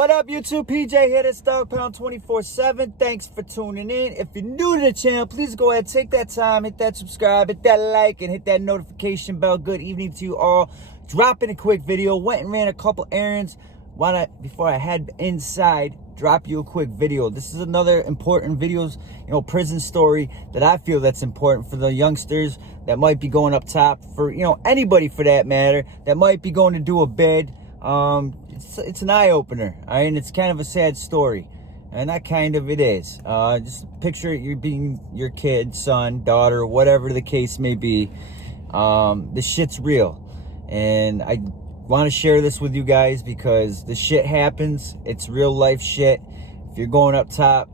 What up, YouTube? PJ here, that's Dog Pound 24/7. Thanks for tuning in. If you're new to the channel, please go ahead, take that time, hit that subscribe, hit that like, and hit that notification bell. Good evening to you all. Dropping a quick video. Went and ran a couple errands. Before I head inside, drop you a quick video. This is another important videos, prison story that I feel that's important for the youngsters that might be going up top, for anybody for that matter that might be going to do a bid. It's an eye-opener, all right? And it's kind of a sad story, and that kind of it is. Just picture you being your kid, son, daughter, whatever the case may be. This shit's real, and I want to share this with you guys because the shit happens. It's real life shit. If you're going up top,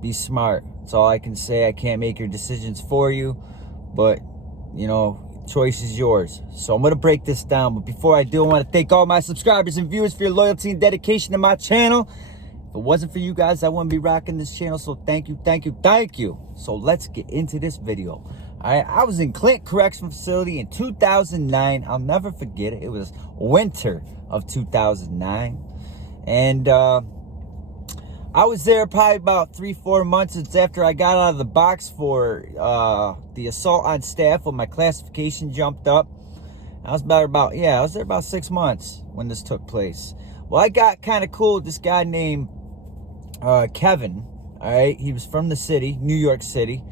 be smart. That's all I can say. I can't make your decisions for you, but choice is yours. So I'm gonna break this down, but before I do, I want to thank all my subscribers and viewers for your loyalty and dedication to my channel. If it wasn't for you guys, I wouldn't be rocking this channel. So thank you, thank you, thank you. So let's get into this video. All right, I was in Clinton Correctional Facility in 2009. I'll never forget it. It was winter of 2009, and I was there probably about 3-4 months. It's after I got out of the box for the assault on staff when my classification jumped up. I was there about 6 months when this took place. Well, I got kind of cool with this guy named Kevin. All right, he was from the city, New York City,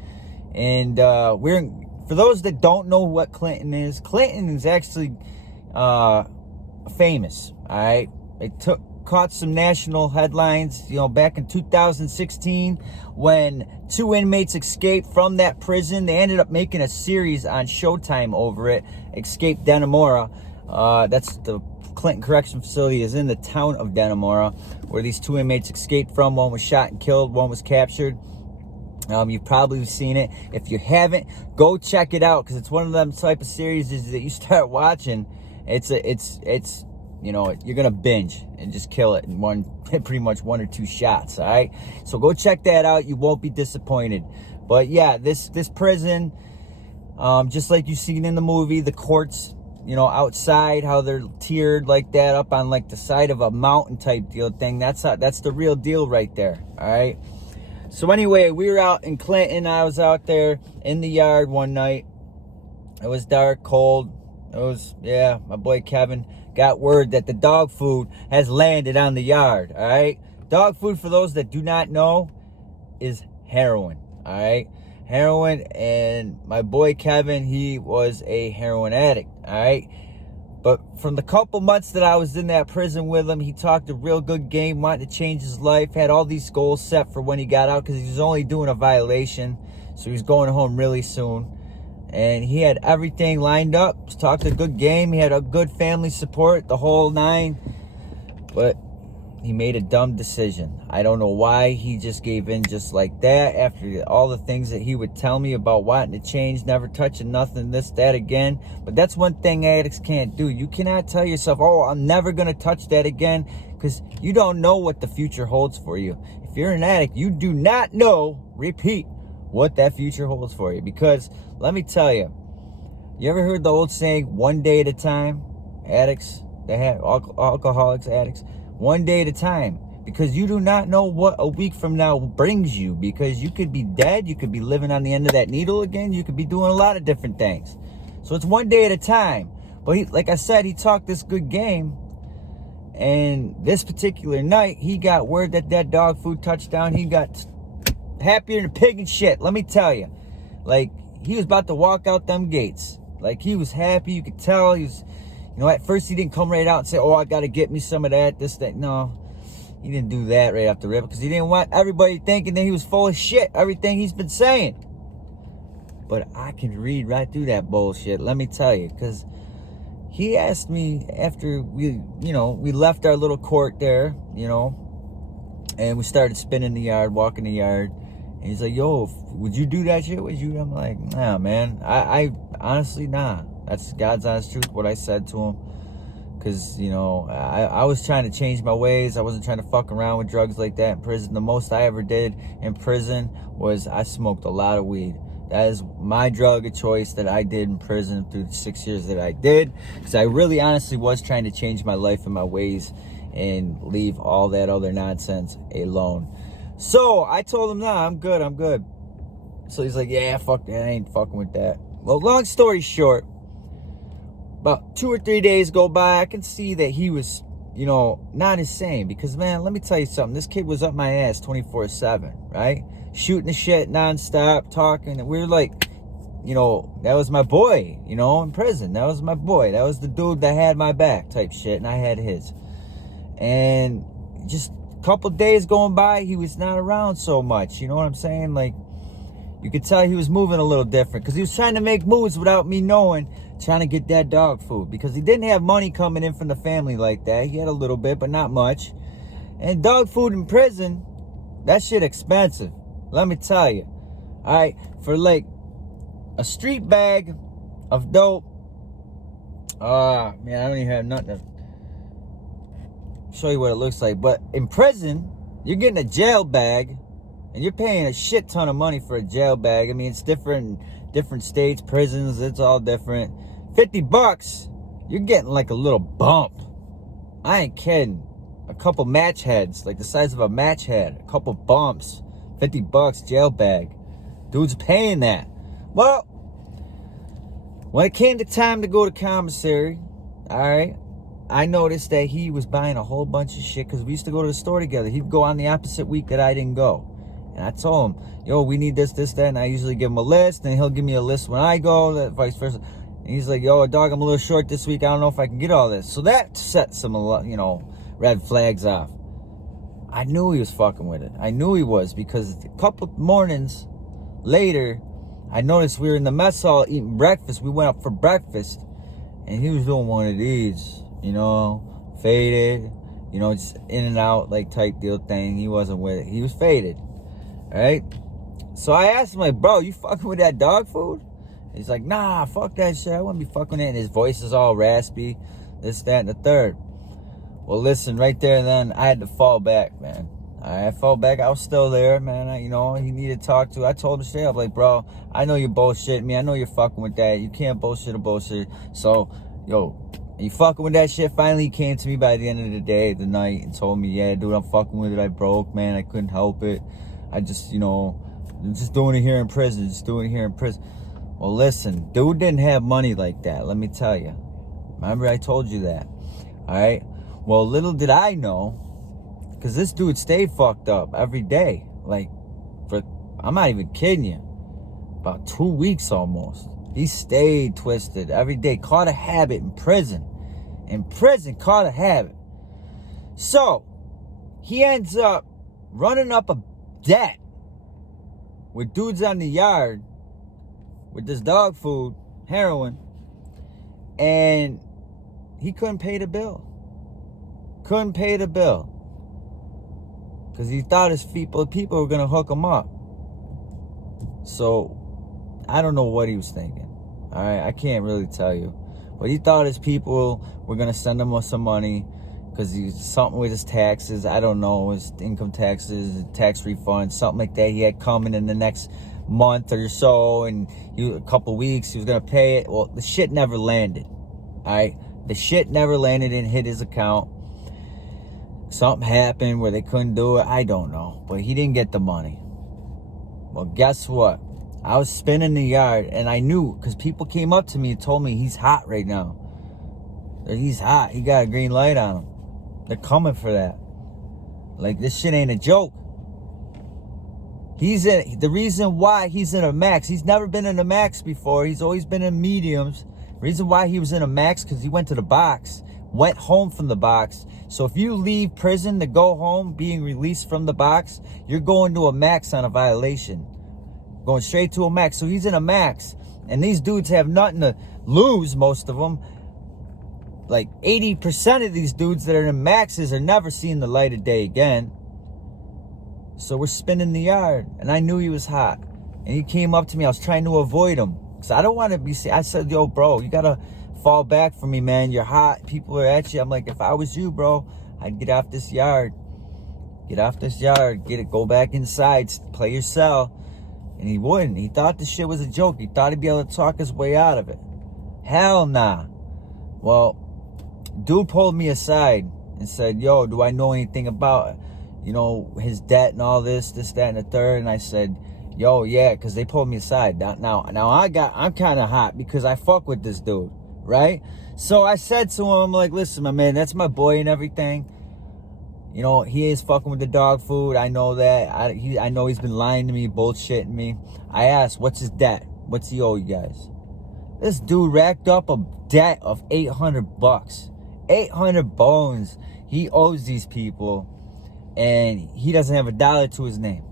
and for those that don't know what Clinton is actually famous. All right, caught some national headlines, back in 2016 when 2 inmates escaped from that prison. They ended up making a series on Showtime over it, Escape Dannemora. That's the Clinton Correctional Facility is in the town of Dannemora, where these 2 inmates escaped from. One was shot and killed, one was captured. You've probably seen it. If you haven't, go check it out, because it's one of them type of series that you start watching. You're gonna binge and just kill it in pretty much 1 or 2 shots. All right, so go check that out. You won't be disappointed. But yeah, this prison, just like you've seen in the movie, the courts, outside, how they're tiered like that, up on like the side of a mountain type deal thing. That's the real deal right there. All right. So anyway, we were out in Clinton. I was out there in the yard one night. It was dark, cold. My boy Kevin got word that the dog food has landed on the yard. All right, dog food, for those that do not know, is heroin. All right, heroin. And my boy Kevin, he was a heroin addict. All right, but from the couple months that I was in that prison with him, he talked a real good game, wanted to change his life, had all these goals set for when he got out, because he was only doing a violation, so he was going home really soon. And he had everything lined up, talked a good game, he had a good family support, the whole 9. But he made a dumb decision. I don't know why he just gave in just like that, after all the things that he would tell me about wanting to change, never touching nothing, this, that again. But that's one thing addicts can't do. You cannot tell yourself, oh, I'm never going to touch that again, because you don't know what the future holds for you. If you're an addict, you do not know, repeat, what that future holds for you. Because let me tell you, you ever heard the old saying, one day at a time? Addicts, they have alcoholics, addicts, one day at a time. Because you do not know what a week from now brings you. Because you could be dead, you could be living on the end of that needle again, you could be doing a lot of different things. So it's one day at a time. But like I said, he talked this good game. And this particular night, he got word that dog food touchdown. He got happier than a pig and shit, let me tell you. Like, he was about to walk out them gates. Like, he was happy. You could tell he was, at first he didn't come right out and say, oh, I got to get me some of that, this, that. No, he didn't do that right off the rip, because he didn't want everybody thinking that he was full of shit, everything he's been saying. But I can read right through that bullshit, let me tell you, because he asked me after we left our little court there, and we started spinning the yard, walking the yard. And he's like, yo, would you do that shit? Would you? I'm like, nah, man. I honestly, nah. That's God's honest truth, what I said to him. Because, I was trying to change my ways. I wasn't trying to fuck around with drugs like that in prison. The most I ever did in prison was I smoked a lot of weed. That is my drug of choice that I did in prison through the 6 years that I did. Because I really honestly was trying to change my life and my ways. and leave all that other nonsense alone. So I told him, nah, I'm good. So he's like, yeah, fuck that, I ain't fucking with that. Well, long story short, about 2 or 3 days go by, I can see that he was, you know, not the same. Because, man, let me tell you something. This kid was up my ass 24/7, right? Shooting the shit nonstop, talking. And we were like, you know, that was my boy, you know, in prison. That was my boy. That was the dude that had my back type shit, and I had his. And just a couple days going by, he was not around so much. You know what I'm saying? Like, you could tell he was moving a little different because he was trying to make moves without me knowing, trying to get that dog food because he didn't have money coming in from the family like that. He had a little bit, but not much. And dog food in prison, that shit expensive. Let me tell you. All right, for like a street bag of dope, man, I don't even have nothing to show you what it looks like. But in prison, you're getting a jail bag, and you're paying a shit ton of money for a jail bag. I mean, it's different states, prisons, it's all different. $50, you're getting like a little bump. I ain't kidding. A couple match heads, like the size of a match head, a couple bumps, $50 jail bag. Dude's paying that. Well, when it came to time to go to commissary, all right, I noticed that he was buying a whole bunch of shit because we used to go to the store together. He'd go on the opposite week that I didn't go. And I told him, yo, we need this, that, and I usually give him a list, and he'll give me a list when I go, that vice versa. And he's like, yo, dog, I'm a little short this week. I don't know if I can get all this. So that set some, you know, red flags off. I knew he was fucking with it. I knew he was because a couple mornings later, I noticed we were in the mess hall eating breakfast. We went up for breakfast, and he was doing one of these, you know, faded, you know, just in and out, like type deal thing. He wasn't with it. He was faded, right? So I asked him, like, bro, you fucking with that dog food? He's like, nah, fuck that shit. I wouldn't be fucking with it. And his voice is all raspy, this, that, and the third. Well, listen, right there and then, I had to fall back, man. I fell back. I was still there, man. You know, he needed to talk to. I told him straight up, like, bro, I know you're bullshitting me. I know you're fucking with that. You can't bullshit a bullshit. So, yo, you fucking with that shit? Finally, he came to me by the end of the day, the night, and told me, yeah, dude, I'm fucking with it. I broke, man. I couldn't help it. I just, you know, I'm just doing it here in prison. Well, listen, dude didn't have money like that, let me tell you. Remember, I told you that. All right? Well, little did I know, because this dude stayed fucked up every day. Like, I'm not even kidding you. About 2 weeks almost. He stayed twisted every day. Caught a habit in prison. Caught a habit. So, he ends up running up a debt with dudes on the yard with this dog food, heroin, and he couldn't pay the bill. Because he thought his people were going to hook him up. So, I don't know what he was thinking. All right, I can't really tell you. But he thought his people were going to send him some money because he's something with his taxes. I don't know, his income taxes, tax refund, something like that he had coming in the next month or so, and a couple weeks he was going to pay it. Well, the shit never landed. All right, the shit never landed and hit his account. Something happened where they couldn't do it. I don't know. But he didn't get the money. Well, guess what? I was spinning the yard, and I knew because people came up to me and told me he's hot right now. He's hot. He got a green light on him. They're coming for that. Like, this shit ain't a joke. The reason why he's in a max, he's never been in a max before. He's always been in mediums. Reason why he was in a max, because he went to the box, went home from the box. So if you leave prison to go home, being released from the box, you're going to a max on a violation. Going straight to a max. So he's in a max. And these dudes have nothing to lose, most of them. Like 80% of these dudes that are in maxes are never seeing the light of day again. So we're spinning the yard. And I knew he was hot. And he came up to me. I was trying to avoid him. Because I don't want to be seen. I said, yo, bro, you got to fall back from me, man. You're hot. People are at you. I'm like, if I was you, bro, I'd get off this yard. Go back inside. Play your cell. And he wouldn't. He thought this shit was a joke. He thought he'd be able to talk his way out of it. Hell nah. Well, dude pulled me aside and said, yo, do I know anything about, you know, his debt and all this, that, and the third? And I said, yo, yeah, because they pulled me aside. Now I'm kind of hot because I fuck with this dude, right? So I said to him, I'm like, listen, my man, that's my boy and everything. You know, he is fucking with the dog food. I know that. I know he's been lying to me, bullshitting me. I asked, what's his debt? What's he owe you guys? This dude racked up a debt of $800. 800 bones he owes these people, and he doesn't have a dollar to his name.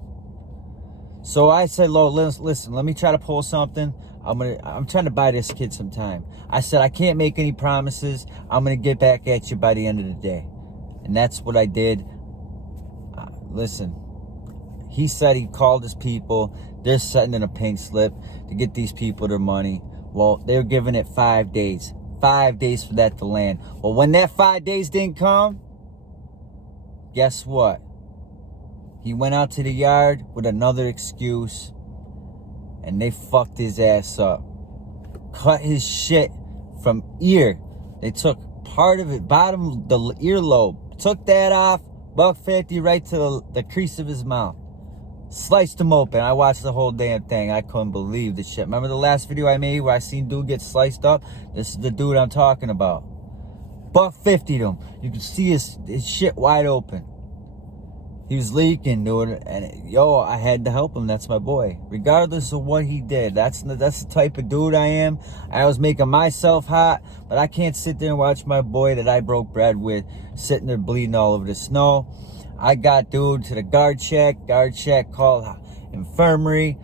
So I said, listen, let me try to pull something. I'm trying to buy this kid some time. I said, I can't make any promises. I'm gonna get back at you by the end of the day. And that's what I did. Listen, he said he called his people. They're sending a pink slip to get these people their money. Well, they're giving it 5 days. 5 days for that to land. Well, when that 5 days didn't come, guess what? He went out to the yard with another excuse, and they fucked his ass up. Cut his shit from ear. They took part of it, bottom, the earlobe. Took that off, $150 right to the crease of his mouth. Sliced him open. I watched the whole damn thing. I couldn't believe the shit. Remember the last video I made where I seen dude get sliced up? This is the dude I'm talking about. $150 him. You can see his shit wide open. He was leaking, dude, and yo, I had to help him. That's my boy. Regardless of what he did, that's the type of dude I am. I was making myself hot, but I can't sit there and watch my boy that I broke bread with sitting there bleeding all over the snow. I got dude to the guard check called infirmary.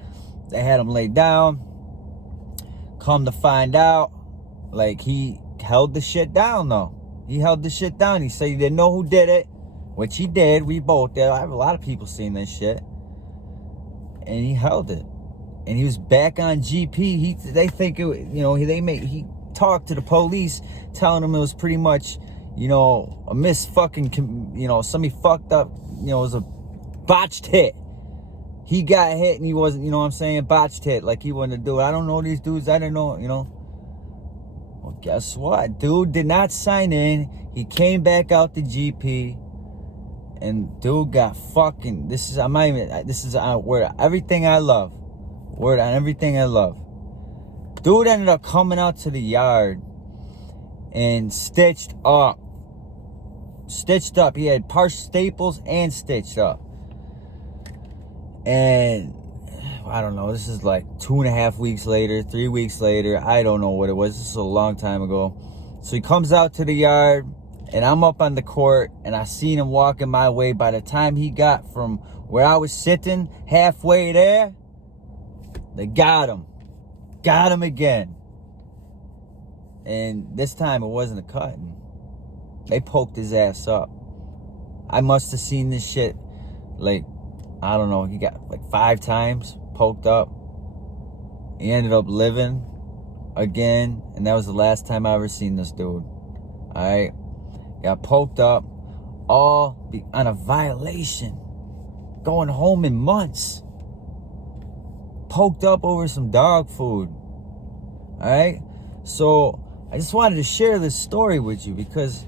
They had him laid down. Come to find out, like, he held the shit down though. He held the shit down. He said he didn't know who did it. Which he did. We both did. I have a lot of people seen this shit. And he held it. And he was back on GP. They think it, you know, he talked to the police telling them it was pretty much, you know, a somebody fucked up, you know, it was a botched hit. He got hit and he wasn't, you know what I'm saying, botched hit, like he wanted to do it. I don't know these dudes. I didn't know, you know. Well, guess what? Dude did not sign in. He came back out to GP. And dude got fucking, this is word on everything I love. Word on everything I love. Dude ended up coming out to the yard and stitched up. He had partial staples and stitched up. And I don't know, this is like 2.5 weeks later, 3 weeks later. I don't know what it was. This is a long time ago. So he comes out to the yard. And I'm up on the court, and I seen him walking my way. By the time he got from where I was sitting, halfway there, they got him. Got him again. And this time it wasn't a cutting. They poked his ass up. I must have seen this shit, like, I don't know, he got like 5 times poked up. He ended up living again, and that was the last time I ever seen this dude. All right? Got poked up, all on a violation. Going home in months. Poked up over some dog food. Alright? So, I just wanted to share this story with you because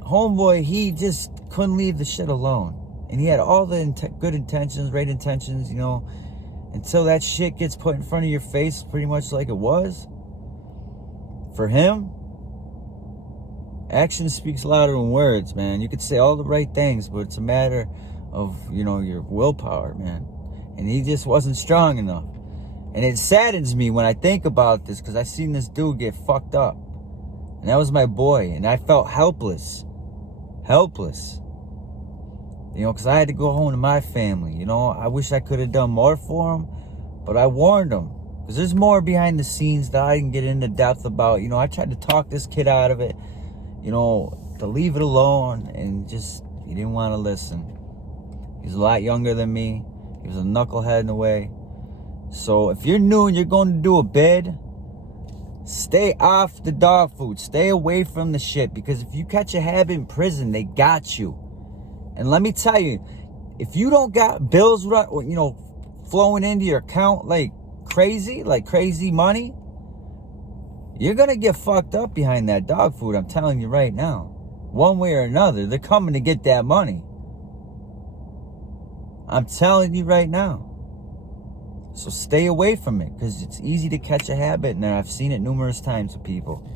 homeboy, he just couldn't leave the shit alone. And he had all the good intentions, right intentions, you know, until that shit gets put in front of your face pretty much like it was. For him, action speaks louder than words, man. You could say all the right things, but it's a matter of, you know, your willpower, man. And he just wasn't strong enough. And it saddens me when I think about this because I seen this dude get fucked up. And that was my boy. And I felt helpless. Helpless. You know, because I had to go home to my family. You know, I wish I could have done more for him. But I warned him. Because there's more behind the scenes that I didn't get into depth about. You know, I tried to talk this kid out of it. You know, to leave it alone, and just, he didn't want to listen. He's a lot younger than me. He was a knucklehead in a way. So if you're new and you're going to do a bid, stay off the dog food. Stay away from the shit, because if you catch a habit in prison, they got you. And let me tell you, if you don't got bills, you know, flowing into your account like crazy money, you're going to get fucked up behind that dog food. I'm telling you right now. One way or another, they're coming to get that money. I'm telling you right now. So stay away from it, because it's easy to catch a habit in there. I've seen it numerous times with people.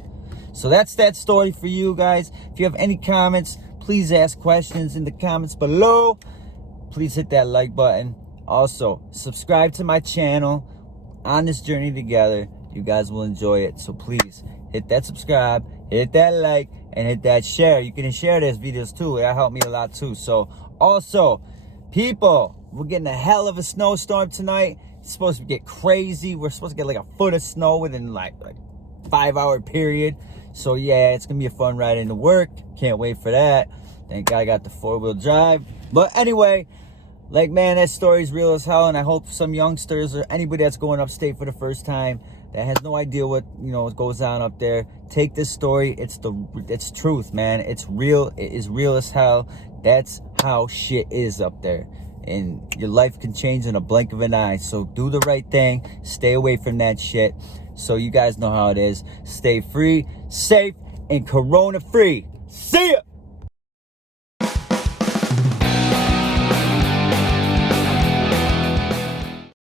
So that's that story for you guys. If you have any comments, please ask questions in the comments below. Please hit that like button. Also, subscribe to my channel. On this journey together, you guys will enjoy it. So please hit that subscribe, hit that like, and hit that share. You can share these videos too. That helped me a lot too. So also, people, we're getting a hell of a snowstorm tonight. It's supposed to get crazy. We're supposed to get like a foot of snow within like 5-hour period. So yeah, it's gonna be a fun ride into work. Can't wait for that. Thank God I got the 4-wheel drive. But anyway, like, man, that story's real as hell, and I hope some youngsters or anybody that's going upstate for the first time that has no idea what, you know, goes on up there, take this story. It's truth, man. It's real. It is real as hell. That's how shit is up there. And your life can change in a blink of an eye. So do the right thing. Stay away from that shit. So you guys know how it is. Stay free, safe, and corona free. See ya!